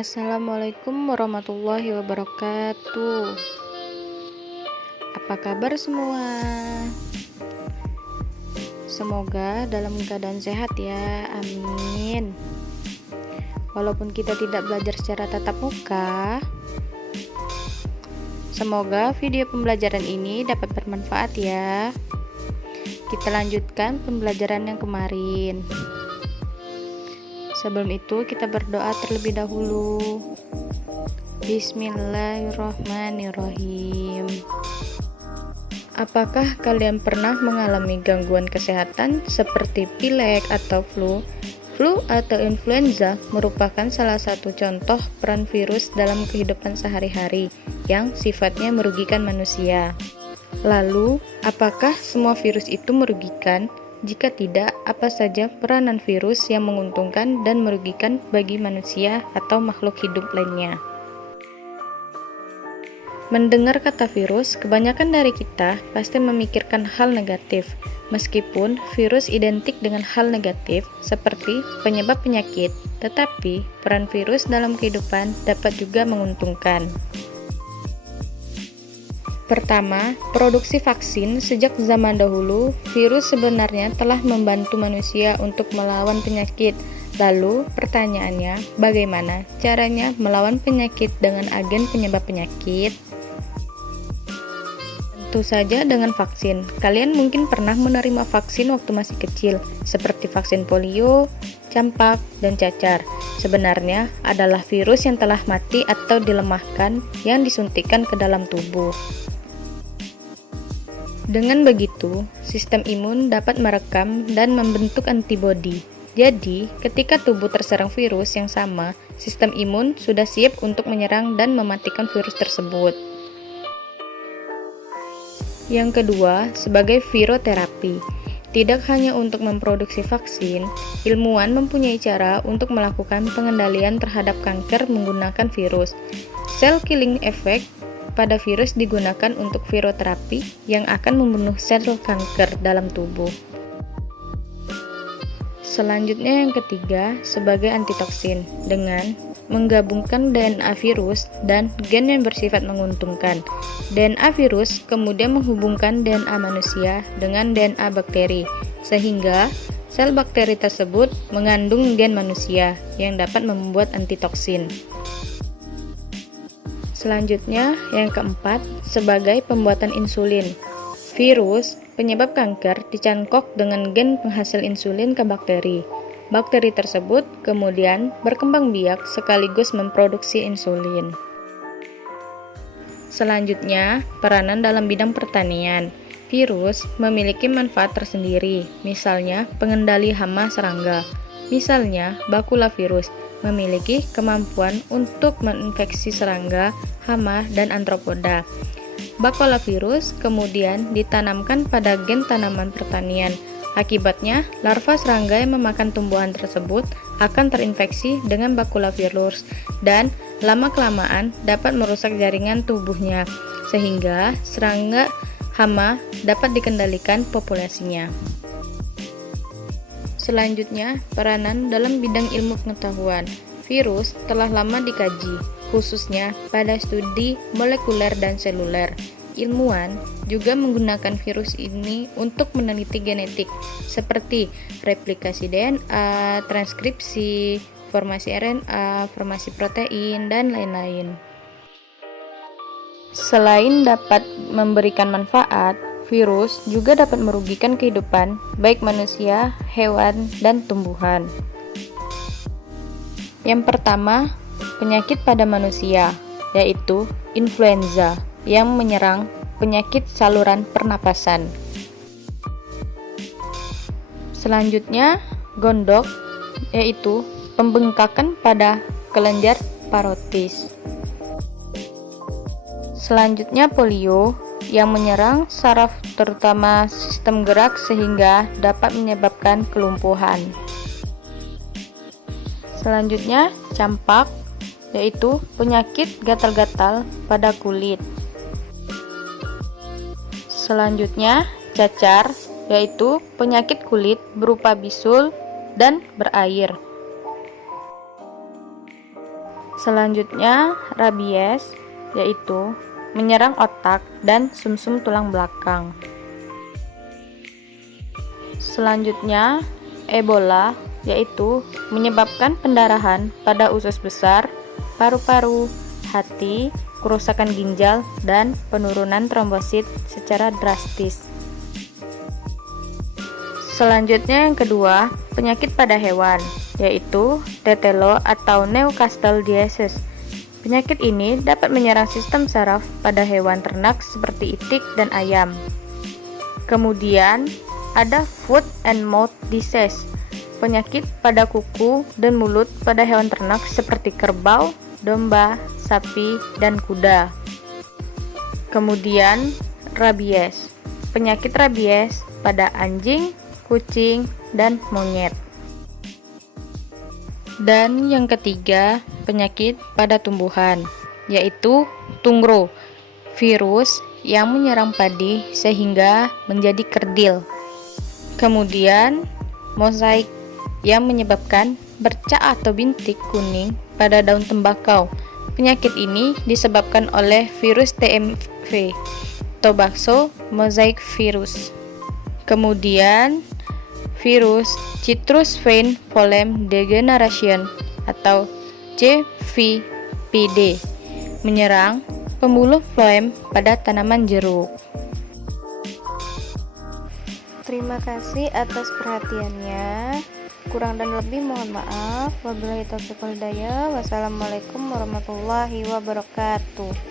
Assalamualaikum warahmatullahi wabarakatuh. Apa kabar semua? Semoga dalam keadaan sehat ya, amin. Walaupun kita tidak belajar secara tatap muka, semoga video pembelajaran ini dapat bermanfaat ya. Kita lanjutkan pembelajaran yang kemarin. Sebelum itu kita berdoa terlebih dahulu. Bismillahirrahmanirrahim. Apakah kalian pernah mengalami gangguan kesehatan seperti pilek atau flu? Flu atau influenza merupakan salah satu contoh peran virus dalam kehidupan sehari-hari yang sifatnya merugikan manusia. Lalu, apakah semua virus itu merugikan? Jika tidak, apa saja peranan virus yang menguntungkan dan merugikan bagi manusia atau makhluk hidup lainnya? Mendengar kata virus, kebanyakan dari kita pasti memikirkan hal negatif. Meskipun virus identik dengan hal negatif seperti penyebab penyakit, tetapi peran virus dalam kehidupan dapat juga menguntungkan. Pertama, produksi vaksin. Sejak zaman dahulu, virus sebenarnya telah membantu manusia untuk melawan penyakit. Lalu, pertanyaannya, bagaimana caranya melawan penyakit dengan agen penyebab penyakit? Tentu saja dengan vaksin. Kalian mungkin pernah menerima vaksin waktu masih kecil, seperti vaksin polio, campak, dan cacar. Sebenarnya adalah virus yang telah mati atau dilemahkan yang disuntikkan ke dalam tubuh. Dengan begitu, sistem imun dapat merekam dan membentuk antibodi. Jadi, ketika tubuh terserang virus yang sama, sistem imun sudah siap untuk menyerang dan mematikan virus tersebut. Yang kedua, sebagai viroterapi. Tidak hanya untuk memproduksi vaksin, ilmuwan mempunyai cara untuk melakukan pengendalian terhadap kanker menggunakan virus. Cell killing effect pada virus digunakan untuk viroterapi yang akan membunuh sel kanker dalam tubuh. Selanjutnya yang ketiga, sebagai antitoksin dengan menggabungkan DNA virus dan gen yang bersifat menguntungkan. DNA virus kemudian menghubungkan DNA manusia dengan DNA bakteri, sehingga sel bakteri tersebut mengandung gen manusia yang dapat membuat antitoksin. Selanjutnya, yang keempat, sebagai pembuatan insulin. Virus penyebab kanker dicangkok dengan gen penghasil insulin ke bakteri. Bakteri tersebut kemudian berkembang biak sekaligus memproduksi insulin. Selanjutnya, peranan dalam bidang pertanian. Virus memiliki manfaat tersendiri, misalnya pengendali hama serangga. Misalnya, bakulavirus memiliki kemampuan untuk menginfeksi serangga, hama, dan antropoda. Bakulavirus kemudian ditanamkan pada gen tanaman pertanian. Akibatnya, larva serangga yang memakan tumbuhan tersebut akan terinfeksi dengan bakulavirus dan lama-kelamaan dapat merusak jaringan tubuhnya, sehingga serangga hama dapat dikendalikan populasinya. Selanjutnya, peranan dalam bidang ilmu pengetahuan. Virus telah lama dikaji, khususnya pada studi molekuler dan seluler. Ilmuwan juga menggunakan virus ini untuk meneliti genetik, seperti replikasi DNA, transkripsi, formasi RNA, formasi protein, dan lain-lain. Selain dapat memberikan manfaat, virus juga dapat merugikan kehidupan, baik manusia, hewan, dan tumbuhan. Yang pertama, penyakit pada manusia, yaitu influenza, yang menyerang penyakit saluran pernapasan. Selanjutnya, gondok, yaitu pembengkakan pada kelenjar parotis. Selanjutnya, polio, yang menyerang saraf terutama sistem gerak sehingga dapat menyebabkan kelumpuhan. Selanjutnya, campak, yaitu penyakit gatal-gatal pada kulit. Selanjutnya, cacar, yaitu penyakit kulit berupa bisul dan berair. Selanjutnya, rabies, yaitu menyerang otak dan sumsum tulang belakang. Selanjutnya, Ebola, yaitu menyebabkan pendarahan pada usus besar, paru-paru, hati, kerusakan ginjal, dan penurunan trombosit secara drastis. Selanjutnya yang kedua, penyakit pada hewan, yaitu tetelo atau Newcastle disease. Penyakit ini dapat menyerang sistem saraf pada hewan ternak seperti itik dan ayam. Kemudian ada foot and mouth disease, penyakit pada kuku dan mulut pada hewan ternak seperti kerbau, domba, sapi, dan kuda. Kemudian rabies, penyakit rabies pada anjing, kucing, dan monyet. Dan yang ketiga, penyakit pada tumbuhan, yaitu tungro, virus yang menyerang padi sehingga menjadi kerdil. Kemudian mosaik yang menyebabkan bercak atau bintik kuning pada daun tembakau. Penyakit ini disebabkan oleh virus TMV, Tobacco Mosaic Virus. Kemudian virus Citrus Vine Pollen Degeneration atau CVPD menyerang pembuluh phloem pada tanaman jeruk. Terima kasih atas perhatiannya. Kurang dan lebih mohon maaf. Wabillahi taufiq wal hidayah. Wassalamualaikum warahmatullahi wabarakatuh.